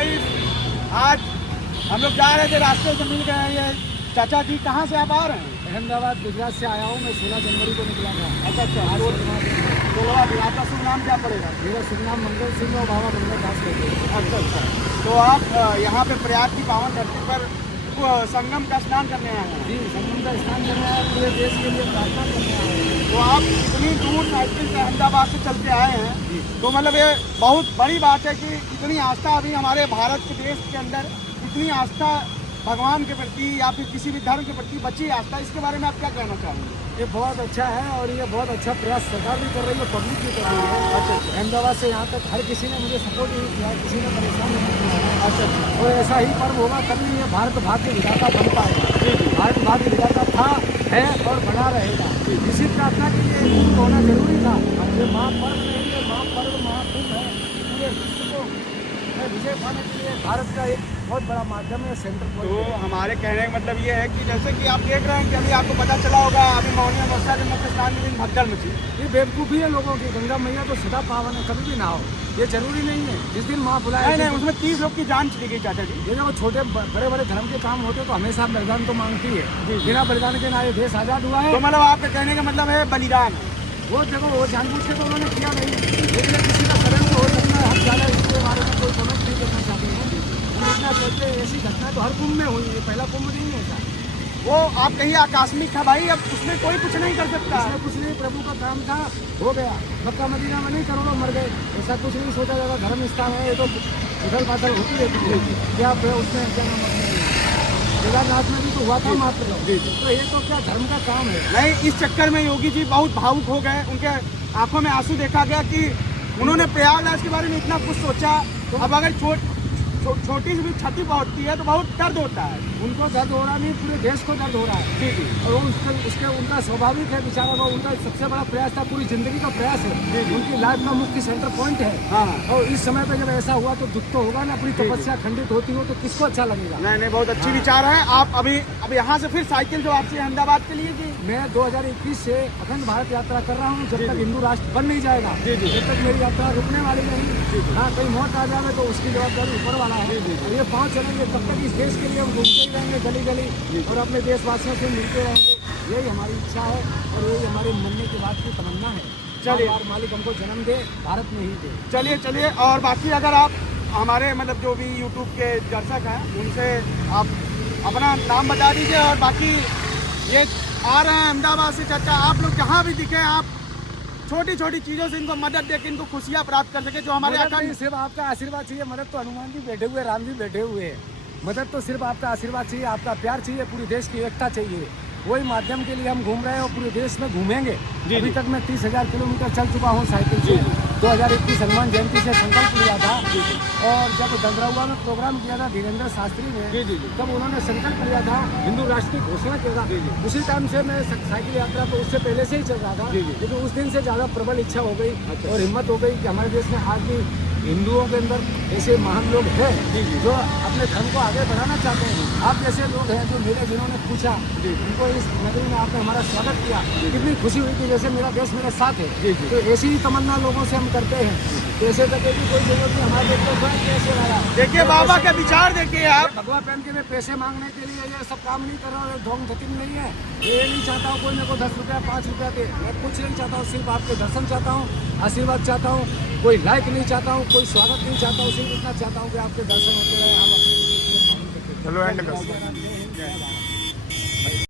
Guys, आज हम लोग जा रहे थे, रास्ते से मिल गए ये चाचा जी। कहाँ से आप आ रहे हैं? अहमदाबाद गुजरात से आया हूँ मैं। 16 जनवरी को निकला था। अच्छा, आपका शुभ नाम क्या पड़ेगा? मेरा शुभ नाम मंगल सिंह और बाबा मंगल दास कहते हैं। अच्छा, तो आप यहाँ पे प्रयाग की पावन धरती पर संगम का स्नान करने आए हैं? जी, संगम का स्नान करने आए, पूरे देश के लिए प्रार्थना करने आए हैं। तो आप इतनी दूर साइकिल से अहमदाबाद से चलते आए हैं, तो मतलब ये बहुत बड़ी बात है कि इतनी आस्था अभी हमारे भारत के देश के अंदर, इतनी आस्था भगवान के प्रति या फिर किसी भी धर्म के प्रति बची आस्था, इसके बारे में आप क्या कहना चाहेंगे? ये बहुत अच्छा है और ये बहुत अच्छा प्रयास सरकार भी कर रही है, पब्लिक भी कर रही है। अच्छा, अहमदाबाद से यहाँ तक हर किसी ने मुझे सपोर्ट नहीं किया, किसी ने परेशान नहीं किया। अच्छा, तो ऐसा ही पर्व होगा तभी ये भारत भाग्य विधाता बन पाएगा। भारत भाग्य विधाता था, है और बना रहेगा। इसी प्रार्थना के लिए कुंभ होना जरूरी था। ये महापर्व नहीं है, महापर्व महाकुंभ है। पूरे विश्व को विजय पाने के लिए भारत का एक बहुत बड़ा माध्यम है, सेंटर पॉइंट। तो हमारे कहने का मतलब ये है कि जैसे कि आप देख रहे हैं कि अभी आपको पता चला होगा, अभी मौनी अमावस्या के मुख्य स्नान के दिन भगदड़ मची। ये बेवकूफ़ी है लोगों की। गंगा मैया तो सदा पावन है, कभी भी ना हो। ये जरूरी नहीं है जिस दिन माँ बुलाए। नहीं, उसमें 30 लोग की जान चली गई चाचा जी। ये जब छोटे बड़े बड़े धर्म के काम होते तो हमेशा बलिदान तो मांगती है। बिना बलिदान के ना ये देश आज़ाद हुआ है। तो मतलब आपके कहने का मतलब है बलिदान। वो देखो, वो जानबूझ के तो उन्होंने किया नहीं, लेकिन किसी का कर्म तो हो सकता है। हम ज़्यादा इसके बारे में कोई कमेंट नहीं करना चाहते हैं। हम इतना कहते हैं, ऐसी घटना तो हर कुंभ में हुई है, पहला कुंभ नहीं है ऐसा। वो आप कहीं आकस्मिक था भाई, अब उसमें कोई कुछ नहीं कर सकता। इसमें कुछ नहीं, प्रभु का काम था, हो गया। मक्का मदीना में नहीं करोड़ों मर गए, ऐसा कुछ नहीं सोचा जाएगा। धर्म स्थान है, ये तो उथल पाथल होती रहती है। क्या उसमें क्या नाम है, केदारनाथ में भी तो हुआ था मात्र। तो ये तो क्या धर्म का काम है? नहीं, इस चक्कर में योगी जी बहुत भावुक हो गए। उनके आंखों में आंसू देखा गया कि उन्होंने प्रयागराज के बारे में इतना कुछ सोचा। तो अब अगर छोटी सी भी क्षति पहुंचती है तो बहुत दर्द होता है। उनको दर्द हो रहा नहीं, पूरे देश को दर्द हो रहा है। जी। और उसके उनका स्वाभाविक है बेचारा का, उनका सबसे बड़ा प्रयास था, पूरी जिंदगी का प्रयास है। उनकी लाइफ का मुख्य सेंटर पॉइंट है। हाँ। और इस समय पे जब ऐसा हुआ तो दुख तो होगा ना। अपनी तपस्या खंडित होती हो तो किसको अच्छा लगेगा? नहीं, बहुत अच्छी विचार है। आप अभी यहाँ से फिर साइकिल जो आपसे अहमदाबाद के लिए की? मैं 2021 से अखंड भारत यात्रा कर रहा हूँ, जब तक हिंदू राष्ट्र बन नहीं जाएगा जब तक मेरी यात्रा रुकने वाली नहीं। हाँ, कहीं मौत आ जाए तो उसकी जवाबदारी ऊपर वाला है। ये पहुँच चलेंगे तब तक इस देश के लिए हम घूमते ही रहेंगे गली गली, और अपने देशवासियों से मिलते रहेंगे। यही हमारी इच्छा है और यही हमारे मरने के बाद की तमन्ना है। चलिए, मालिक हमको जन्म दे, भारत में ही दे। चलिए। और बाकी अगर आप हमारे मतलब जो भी यूट्यूब के दर्शक हैं उनसे आप अपना नाम बता दीजिए। और बाकी ये आ रहे हैं अहमदाबाद से चाचा, आप लोग जहाँ भी दिखे आप छोटी छोटी चीज़ों से इनको मदद दे के इनको खुशियाँ प्राप्त कर सके। जो हमारे सिर्फ आपका आशीर्वाद चाहिए। मदद तो हनुमान जी बैठे हुए, राम जी बैठे हुए हैं। मदद तो सिर्फ आपका आशीर्वाद चाहिए, आपका प्यार चाहिए, पूरी देश की एकता चाहिए। वही माध्यम के लिए हम घूम रहे हैं और पूरे देश में घूमेंगे। अभी तक मैं 30,000 किलोमीटर चल चुका हूँ साइकिल से। 2021 हनुमान जयंती से संकल्प लिया था। और जब डंगराहुआ में प्रोग्राम किया था धीरेन्द्र शास्त्री ने, तब उन्होंने संकल्प लिया था, हिंदू राष्ट्र की घोषणा किया था। उसी टाइम से मैं साइकिल यात्रा तो उससे पहले से ही चल रहा था, लेकिन उस दिन से ज़्यादा प्रबल इच्छा हो गई और हिम्मत हो गई कि हमारे देश में आज भी हिंदुओं के अंदर ऐसे महान लोग हैं जो अपने धर्म को आगे बढ़ाना चाहते हैं। आप जैसे लोग हैं जो मेरे जिन्होंने पूछा, उनको इस नगरी में आपने हमारा स्वागत किया, कितनी खुशी हुई कि जैसे मेरा देश मेरे साथ है। तो ऐसी ही तमन्ना लोगों से हम करते हैं। पैसे तके की कोई जरूरत नहीं, हमारे देश को पैसे लाया। देखिए बाबा का विचार देखिए आप। भगवा पहन के मैं पैसे मांगने के लिए ये सब काम नहीं कर रहा हूँ, ढोंग धतिन नहीं है। ये नहीं चाहता हूँ कोई मेरे को 10 रुपया 5 रुपया दे, मैं कुछ नहीं चाहता हूँ। सिर्फ आपके दर्शन चाहता हूँ, आशीर्वाद चाहता हूँ, कोई लाइक नहीं चाहता हूँ, कोई स्वागत नहीं चाहता हूँ। सिर्फ इतना चाहता हूँ कि आपके दर्शन होते रहे, हम अपने चलो एंड कर।